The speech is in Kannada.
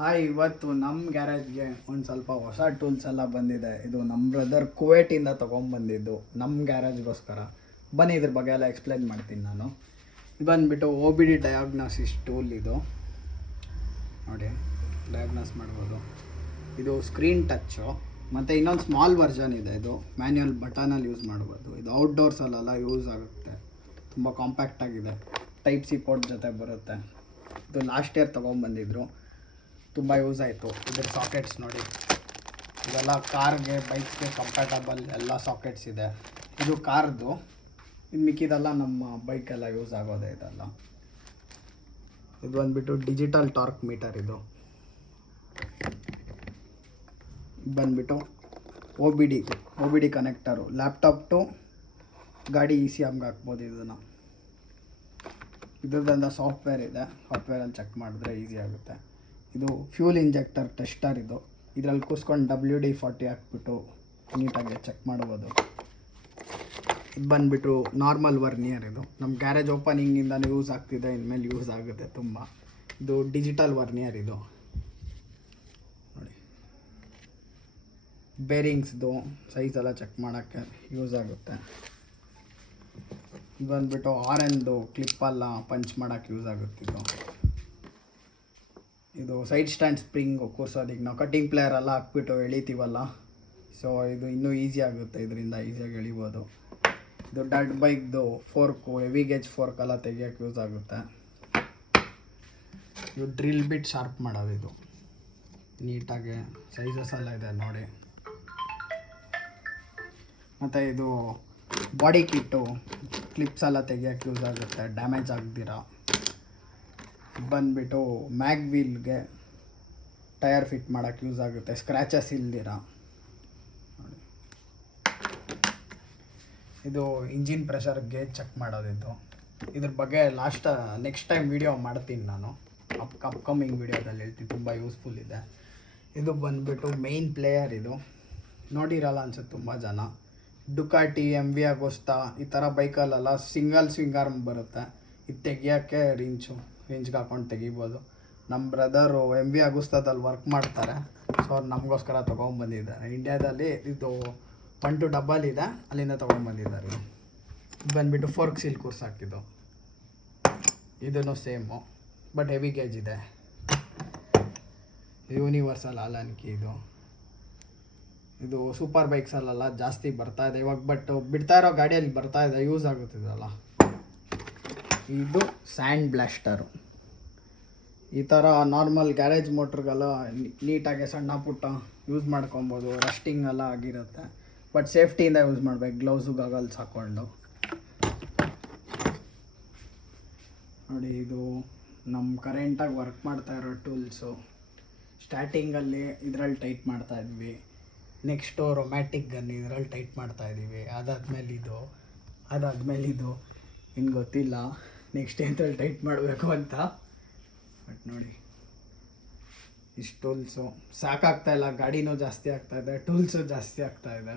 ಹಾಯ್, ಇವತ್ತು ನಮ್ಮ ಗ್ಯಾರೇಜ್ಗೆ ಒಂದು ಸ್ವಲ್ಪ ಹೊಸ ಟೂಲ್ಸ್ ಎಲ್ಲ ಬಂದಿದೆ. ಇದು ನಮ್ಮ ಬ್ರದರ್ ಕುವೈಟಿಂದ ತೊಗೊಂಬಂದಿದ್ದು ನಮ್ಮ ಗ್ಯಾರೇಜ್ಗೋಸ್ಕರ. ಬನ್ನಿ ಇದ್ರ ಬಗ್ಗೆ ಎಲ್ಲ ಎಕ್ಸ್ಪ್ಲೈನ್ ಮಾಡ್ತೀನಿ ನಾನು. ಇದು ಬಂದುಬಿಟ್ಟು OBD ಡಯಾಗ್ನಾಸಿಸ್ ಟೂಲ್. ಇದು ನೋಡಿ, ಡಯಾಗ್ನಾಸ್ ಮಾಡ್ಬೋದು. ಇದು ಸ್ಕ್ರೀನ್ ಟಚ್ಚು ಮತ್ತು ಇನ್ನೊಂದು ಸ್ಮಾಲ್ ವರ್ಷನ್ ಇದೆ. ಇದು ಮ್ಯಾನ್ಯುಯಲ್ ಬಟನಲ್ಲಿ ಯೂಸ್ ಮಾಡ್ಬೋದು. ಇದು ಔಟ್ಡೋರ್ಸಲ್ಲೆಲ್ಲ ಯೂಸ್ ಆಗುತ್ತೆ. ತುಂಬ ಕಾಂಪ್ಯಾಕ್ಟ್ ಆಗಿದೆ. ಟೈಪ್ ಸಿ ಪೋರ್ಟ್ ಜೊತೆ ಬರುತ್ತೆ. ಇದು ಲಾಸ್ಟ್ ಇಯರ್ ತೊಗೊಂಬಂದಿದ್ರು, ತುಂಬ ಯೂಸ್ ಆಯಿತು. ಇದ್ರ ಸಾಕೆಟ್ಸ್ ನೋಡಿ, ಇದೆಲ್ಲ ಕಾರ್ಗೆ ಬೈಕ್ಗೆ ಕಂಫರ್ಟಬಲ್ ಎಲ್ಲ ಸಾಕೆಟ್ಸ್ ಇದೆ. ಇದು ಕಾರ್ದು, ಇದು ಮಿಕ್ಕಿದೆಲ್ಲ ನಮ್ಮ ಬೈಕೆಲ್ಲ ಯೂಸ್ ಆಗೋದೇ ಇದೆಲ್ಲ. ಇದು ಬಂದುಬಿಟ್ಟು ಡಿಜಿಟಲ್ ಟಾರ್ಕ್ ಮೀಟರ್. ಇದು ಬಂದುಬಿಟ್ಟು OBD ಕನೆಕ್ಟರು. ಲ್ಯಾಪ್ಟಾಪ್ ಟು ಗಾಡಿ ECMಗೆ ಹಾಕ್ಬೋದು ಇದನ್ನು. ಇದ್ರದ್ದಿಂದ ಸಾಫ್ಟ್ವೇರ್ ಇದೆ, ಸಾಫ್ಟ್ವೇರಲ್ಲಿ ಚೆಕ್ ಮಾಡಿದ್ರೆ ಈಸಿ ಆಗುತ್ತೆ. ಇದು ಫ್ಯೂಲ್ ಇಂಜೆಕ್ಟರ್ ಟೆಸ್ಟರ್. ಇದರಲ್ಲಿ ಕೂಸ್ಕೊಂಡು WD-40 ಹಾಕ್ಬಿಟ್ಟು ನೀಟಾಗಿ ಚೆಕ್ ಮಾಡ್ಬೋದು. ಇದು ಬಂದುಬಿಟ್ಟು ನಾರ್ಮಲ್ ವರ್ನಿಯರ್. ಇದು ನಮ್ಮ ಗ್ಯಾರೇಜ್ ಓಪನಿಂಗಿಂದಲೂ ಯೂಸ್ ಆಗ್ತಿದೆ, ಇನ್ಮೇಲೆ ಯೂಸ್ ಆಗುತ್ತೆ ತುಂಬ. ಇದು ಡಿಜಿಟಲ್ ವರ್ನಿಯರ್. ಇದು ನೋಡಿ, ಬೇರಿಂಗ್ಸ್ದು ಸೈಜ್ ಎಲ್ಲ ಚೆಕ್ ಮಾಡೋಕ್ಕೆ ಯೂಸ್ ಆಗುತ್ತೆ. ಇದು ಬಂದುಬಿಟ್ಟು ಆರೆಂದು ಕ್ಲಿಪ್ಪೆಲ್ಲ ಪಂಚ್ ಮಾಡೋಕ್ಕೆ ಯೂಸ್ ಆಗುತ್ತೆ. ಇದು ಸೈಡ್ ಸ್ಟ್ಯಾಂಡ್ ಸ್ಪ್ರಿಂಗು ಕೂರ್ಸೋದಕ್ಕೆ ನಾವು ಕಟ್ಟಿಂಗ್ ಪ್ಲೇಯರ್ ಎಲ್ಲ ಹಾಕ್ಬಿಟ್ಟು ಎಳಿತೀವಲ್ಲ, ಸೊ ಇದು ಇನ್ನೂ ಈಸಿ ಆಗುತ್ತೆ. ಇದರಿಂದ ಈಸಿಯಾಗಿ ಎಳಿಬೋದು. ಇದು ಡರ್ಟ್ ಬೈಕ್ದು ಫೋರ್ಕು, ಹೆವಿ ಗೇಜ್ ಫೋರ್ಕ್ ಎಲ್ಲ ತೆಗಿಯೋಕ್ಕೆ ಯೂಸ್ ಆಗುತ್ತೆ. ಇದು ಡ್ರಿಲ್ ಬಿಟ್ ಶಾರ್ಪ್ ಮಾಡೋದು. ಇದು ನೀಟಾಗಿ ಸೈಜಸ್ ಎಲ್ಲ ಇದೆ ನೋಡಿ. ಮತ್ತು ಇದು ಬಾಡಿ ಕಿಟ್ಟು, ಕ್ಲಿಪ್ಸ್ ಎಲ್ಲ ತೆಗಿಯೋಕ್ಕೆ ಯೂಸ್ ಆಗುತ್ತೆ, ಡ್ಯಾಮೇಜ್ ಆಗ್ದಿರ. ಬಂದುಬಿಟ್ಟು ಮ್ಯಾಗ್ ವೀಲ್ಗೆ ಟಯರ್ ಫಿಟ್ ಮಾಡೋಕ್ಕೆ ಯೂಸ್ ಆಗುತ್ತೆ, ಸ್ಕ್ರ್ಯಾಚಸ್ ಇಲ್ದಿರ ನೋಡಿ. ಇದು ಇಂಜಿನ್ ಪ್ರೆಷರ್ ಗೇಜ್ ಚೆಕ್ ಮಾಡೋದಿದ್ದು. ಇದ್ರ ಬಗ್ಗೆ ನೆಕ್ಸ್ಟ್ ಟೈಮ್ ವಿಡಿಯೋ ಮಾಡ್ತೀನಿ ನಾನು, ಅಪ್ಕಮಿಂಗ್ ವಿಡಿಯೋದಲ್ಲಿ ಹೇಳ್ತೀನಿ. ತುಂಬ ಯೂಸ್ಫುಲ್ ಇದೆ. ಇದು ಬಂದುಬಿಟ್ಟು ಮೇಯ್ನ್ ಪ್ಲೇಯರ್. ಇದು ನೋಡಿರಲ್ಲ ಅನ್ಸುತ್ತೆ ತುಂಬ ಜನ. ಡುಕಾಟಿ, MV ಅಗೋಸ್ತಾ ಈ ಥರ ಬೈಕಲ್ಲೆಲ್ಲ ಸಿಂಗಲ್ ಸ್ವಿಂಗ್ ಆರ್ಮ್ ಬರುತ್ತೆ. ಇದು ತೆಗಿಯೋಕ್ಕೆ ರೇಂಜ್ಗೆ ಹಾಕೊಂಡು ತೆಗಿಬೋದು. ನಮ್ಮ ಬ್ರದರು MV ಅಗೋಸ್ತಾದಲ್ಲಿ ವರ್ಕ್ ಮಾಡ್ತಾರೆ, ಸೊ ಅವ್ರು ನಮಗೋಸ್ಕರ ತೊಗೊಂಬಂದಿದ್ದಾರೆ. ಇಂಡಿಯಾದಲ್ಲಿ ಇದು 1 to 2 ಇದೆ, ಅಲ್ಲಿಂದ ತೊಗೊಂಬಂದಿದ್ದಾರೆ. ಇದು ಬಂದುಬಿಟ್ಟು ಫೋರ್ಕ್ ಸೀಲ್ ಕೂರ್ಸ್ ಹಾಕಿದ್ದು. ಇದೂ ಸೇಮು, ಬಟ್ ಹೆವಿ ಗೇಜ್ ಇದೆ. Universal Alan key. ಇದು ಸೂಪರ್ ಬೈಕ್ಸಲ್ಲೆಲ್ಲ ಜಾಸ್ತಿ ಬರ್ತಾಯಿದೆ ಇವಾಗ, ಬಟ್ ಬಿಡ್ತಾ ಇರೋ ಗಾಡಿಯಲ್ಲಿ ಬರ್ತಾಯಿದೆ, ಯೂಸ್ ಆಗುತ್ತಿದೆಲ್ಲ. ಇದು ಸ್ಯಾಂಡ್ ಬ್ಲಾಸ್ಟರು. ಈ ಥರ ನಾರ್ಮಲ್ ಗ್ಯಾರೇಜ್ ಮೋಟ್ರಿಗೆಲ್ಲ ನೀಟಾಗಿ ಸಣ್ಣ ಪುಟ್ಟ ಯೂಸ್ ಮಾಡ್ಕೊಬೋದು. ರಸ್ಟಿಂಗ್ ಎಲ್ಲ ಆಗಿರುತ್ತೆ, ಬಟ್ ಸೇಫ್ಟಿಯಿಂದ ಯೂಸ್ ಮಾಡಬೇಕು, ಗ್ಲೌಸು ಗಾಗಲ್ಸ್ ಹಾಕ್ಕೊಂಡು ನೋಡಿ. ಇದು ನಮ್ಮ ಕರೆಂಟಾಗಿ ವರ್ಕ್ ಮಾಡ್ತಾ ಇರೋ ಟೂಲ್ಸು. ಸ್ಟಾರ್ಟಿಂಗಲ್ಲಿ ಇದರಲ್ಲಿ ಟೈಟ್ ಮಾಡ್ತಾಯಿದ್ವಿ, ನೆಕ್ಸ್ಟು ರೊಮ್ಯಾಟಿಕ್ ಗನ್ ಇದರಲ್ಲಿ ಟೈಟ್ ಮಾಡ್ತಾಯಿದ್ದೀವಿ. ಅದಾದಮೇಲೆ ಇದು ಇನ್ನು ಗೊತ್ತಿಲ್ಲ ನೆಕ್ಸ್ಟ್ ಎಂಥಲ್ಲಿ ಟೈಟ್ ಮಾಡಬೇಕು ಅಂತ. ಬಟ್ ನೋಡಿ, ಇಷ್ಟು ಟೂಲ್ಸು ಸಾಕಾಗ್ತಾಯಿಲ್ಲ. ಗಾಡಿನೂ ಜಾಸ್ತಿ ಆಗ್ತಾಯಿದೆ, ಟೂಲ್ಸು ಜಾಸ್ತಿ ಆಗ್ತಾಯಿದೆ.